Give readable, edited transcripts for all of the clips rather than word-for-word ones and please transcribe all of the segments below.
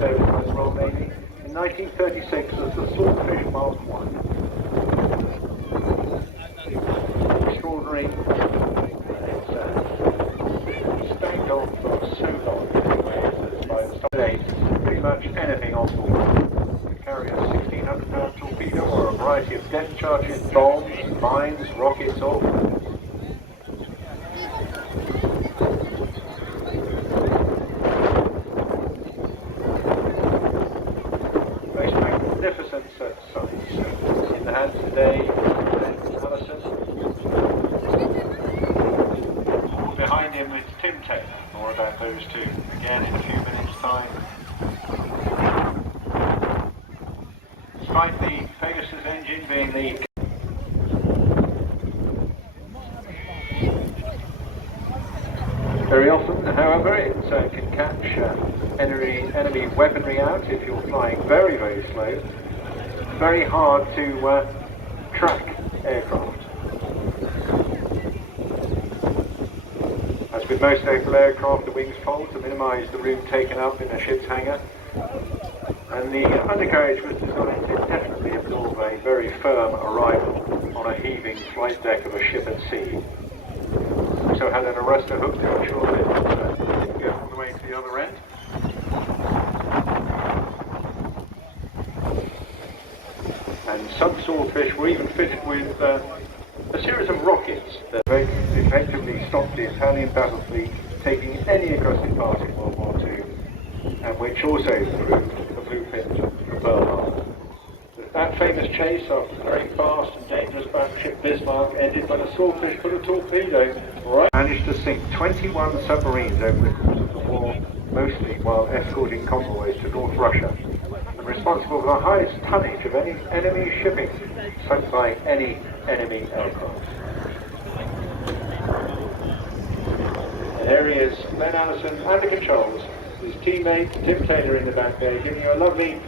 service by the Royal Navy. In 1936 was the Swordfish Mark I. Extraordinary. It's stayed on for so long by the state, pretty much anything on board. It carries a 1,600-pound torpedo or a variety of depth charges, bombs, mines, rockets, or most magnificent sights in the hands today. Allison. Behind him is Tim Taylor. More about those two again in a few minutes' time. Despite the Pegasus engine being the very often, however, it can catch enemy weaponry out if you're flying very, very slow. It's very hard to track aircraft. As with most naval aircraft, the wings fold to minimise the room taken up in a ship's hangar. And the undercarriage was designed to definitely absorb a very firm arrival on a heaving flight deck of a ship at sea. Also had an arrestor hook to ensure that it didn't go all the way to the other end. And some Swordfish were even fitted with a series of rockets that effectively stopped the Italian battle fleet taking any aggressive part in World War II, and which also proved the blueprint for Pearl Harbor. That famous chase after the very fast and dangerous battleship Bismarck ended when a Swordfish put a torpedo managed to sink 21 submarines over the course of the war, mostly while escorting convoys to North Russia, and responsible for the highest tonnage of any enemy shipping sunk by any enemy aircraft. And there he is, Len Allison at the controls, his teammate Tim Taylor in the back there, giving you a lovely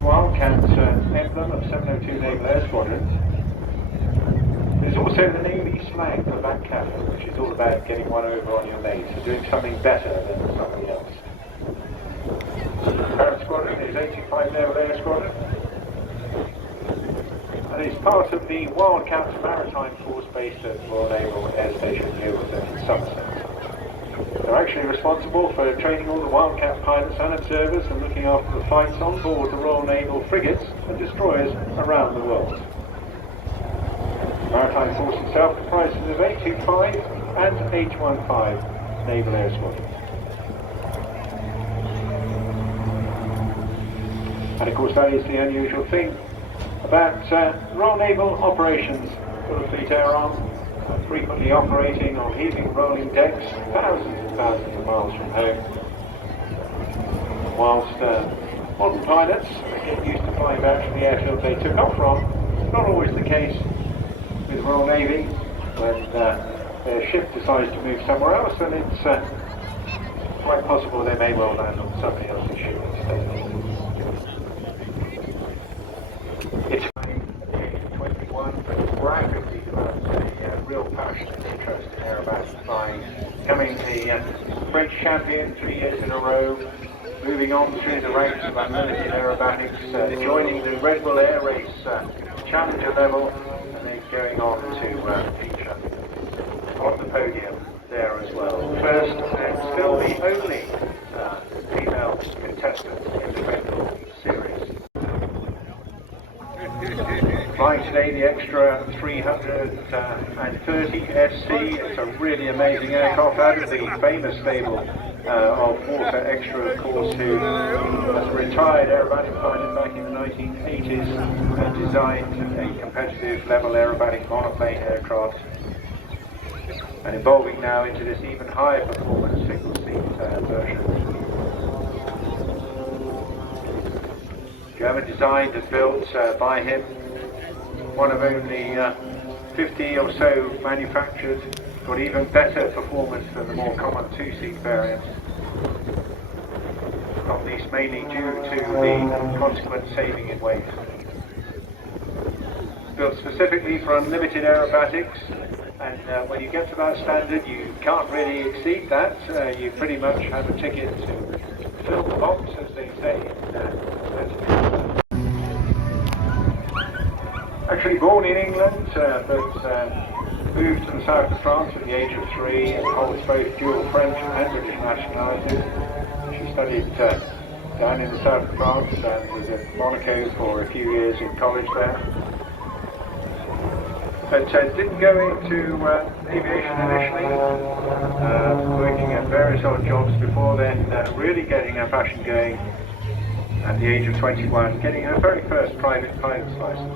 Wildcat emblem of 702 Naval Air Squadron. There's also the Navy's flag on the back cabin, which is all about getting one over on your mate, so doing something better than somebody else. The parent squadron is 85 Naval Air Squadron, and is part of the Wildcats Maritime Force based at Royal Naval Air Station Yeovil in Somerset. They're actually responsible for training all the Wildcat pilots and observers and looking after the flights on board the Royal Naval frigates and destroyers around the world. The Maritime Force itself comprises of 825 and 815 Naval Air Squadrons. And of course that is the unusual thing about Royal Naval operations for the Fleet Air Arm. Frequently operating on heaving rolling decks, thousands and thousands of miles from home. Whilst modern pilots get used to flying back from the airfield they took off from, it's not always the case with the Royal Navy when their ship decides to move somewhere else, and it's quite possible they may well land on somebody else's ship instead. It's 21, but rapidly develops a real passion and interest in aerobatic flying, becoming the French champion 3 years in a row, moving on through the ranks of unlimited aerobatics, joining the Red Bull Air Race Challenger level, and then going on to feature on the podium there as well. First and still the only female contestant in the Red Bull series. Flying today the extra 330 SC. It's a really amazing aircraft out of the famous stable of Walter Extra, of course, who was a retired aerobatic pilot back in the 1980s and designed a competitive level aerobatic monoplane aircraft, and evolving now into this even higher performance single seat version. German designed and built by him, one of only 50 or so manufactured, got even better performance than the more common two-seat variant, not least mainly due to the consequent saving in weight. Built specifically for unlimited aerobatics, and when you get to that standard you can't really exceed that. You pretty much have a ticket to fill the box, as they say. actually born in England, but moved to the south of France at the age of 3 and holds both dual French and British nationalities. She studied down in the south of France and was at Monaco for a few years in college there. But didn't go into aviation initially, working at various odd jobs before then, really getting her passion going at the age of 21, getting her very first private pilot's license.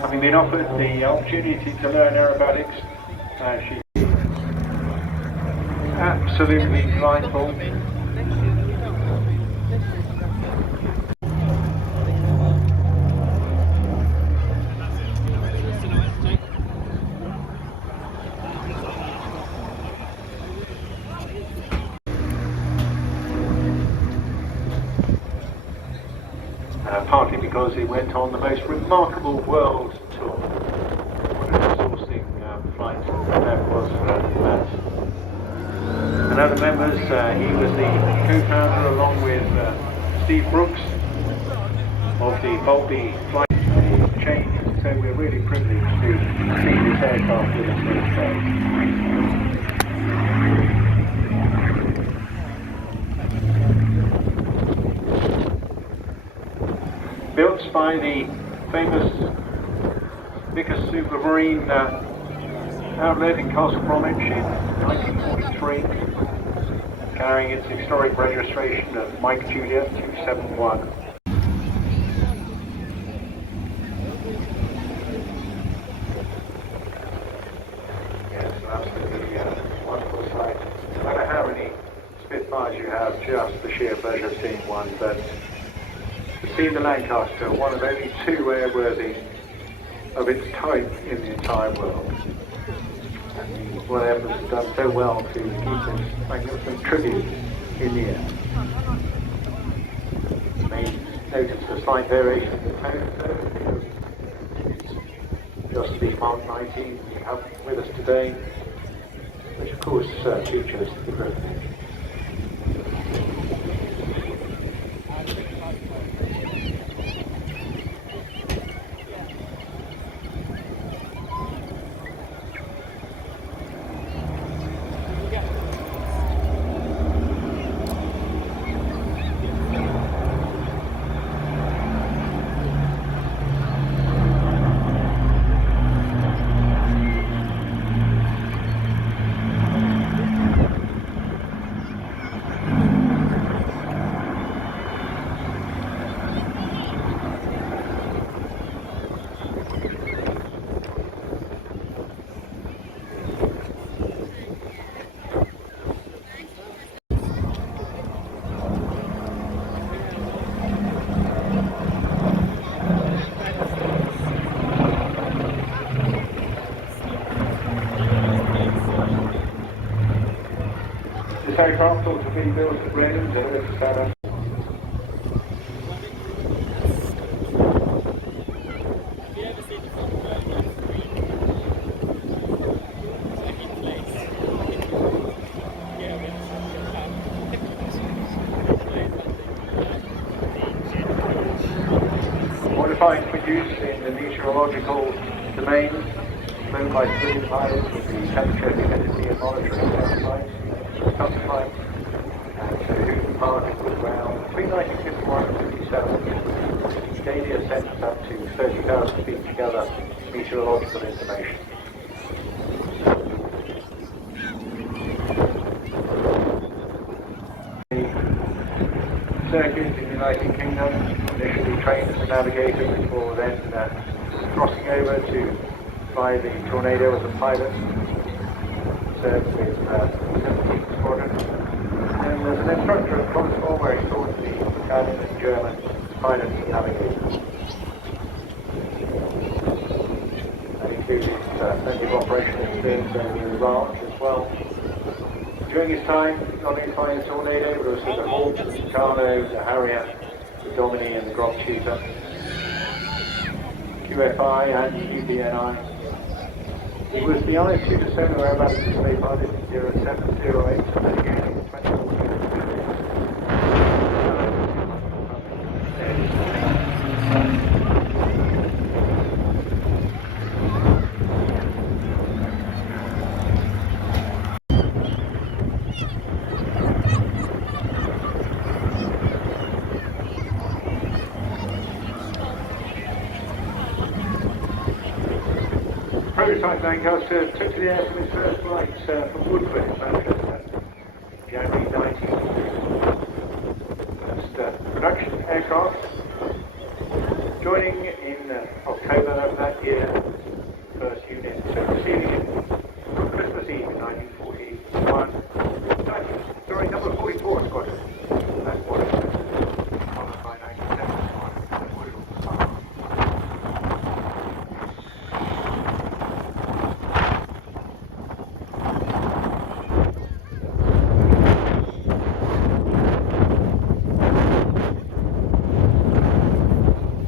Having been offered the opportunity to learn aerobatics, she's absolutely delightful. Partly because it went on the most remarkable world tour. One of the sourcing flights that was Matt. And other members, he was the co-founder along with Steve Brooks of the Bolby flight chain, so we're really privileged to see this aircraft with us here today. Built by the famous Vickers Supermarine outlet in Castle Bromwich in 1943, carrying its historic registration of Mike Julia 271. Yes, absolutely wonderful sight. No matter how many Spitfires you have, just the sheer pleasure of seeing one, but to see the Lancaster, one of only 2 airworthy of its type in the entire world. And Royal Air Force has done so well to keep this magnificent tribute in the air. You may notice a slight variation in the tone, though, because it's just the Mark 19 we have with us today, which of course features the privilege. This aircraft thought to be built at Reading, delivered to Sarah. Modified for use in the meteorological domain, flown by civilian pilots with the temperature, humidity and monitoring satellites. Flight, and so who departed with around between 1951 and 57, daily ascents up to 30,000 feet to gather meteorological information. The circuit in the United Kingdom, initially trained as a navigator before then crossing over to fly the Tornado as a pilot. Served with 17th Squadron, and as an instructor at Constable where he taught the Italian and German pilots and navigators. That included plenty of operational experience over the Iraq as well. During his time, not only flying the Tornado, but also the Hawk, the Tucano, the Harrier, the Domini and the Grob Tutor, QFI and UBNI. He was the I-2 solo aerobatic display pilot in 0708 and again in 2014. Frank Lancaster took to the air from his first flight from Woodford in Manchester, January 1940. First production aircraft, joining in October of that year, first unit receiving it on Christmas Eve in 1941. Number 44 squadron. That's what it was. Followed by 97 squadron.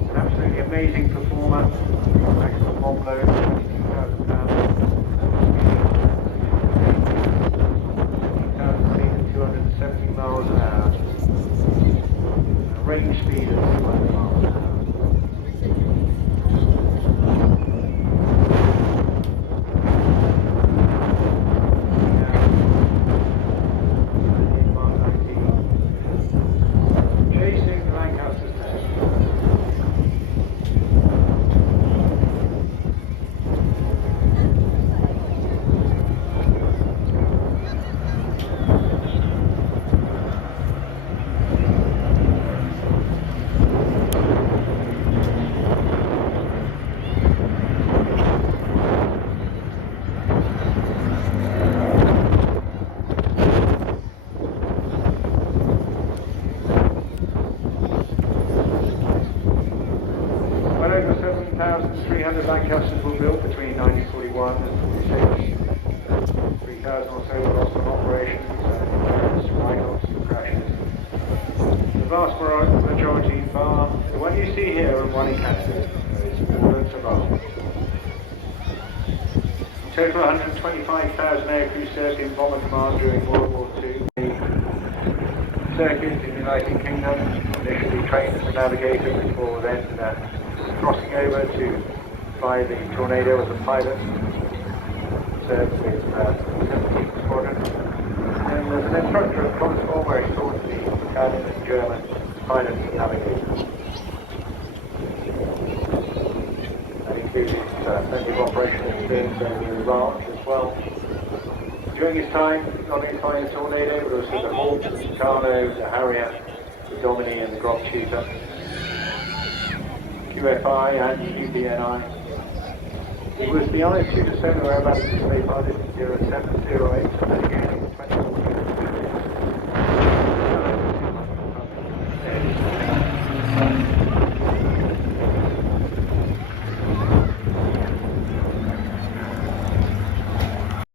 An absolutely amazing performer. Maximum bomb load, 22,000 pounds. 270 miles an hour. Range speed of 200 miles an hour. Chasing the Lancaster's tail. Well over 7,300 Lancasters were built between 1941 and 46. 3,000 or so were lost on operations, write-offs and crashes. The vast majority, bar the one you see here and one in Canada, all don't survive. In total, 125,000 aircrew served in Bomber Command during World War II. Circuit in the United Kingdom, initially trained as a navigator before then crossing over to fly the Tornado as a pilot, served with 17th Squadron. And as an instructor at Commscoil, where he taught the Italian and German pilots and navigators. That included plenty of operational experience over in Iraq as well. During his time, not only flying the Tornado, but also the Hawk, the Tucano, the Harrier, the Domini and the Grog Cheetah, QFI and UBNI. He was the only 2-7 whereabouts to stay pilot in 0708 and again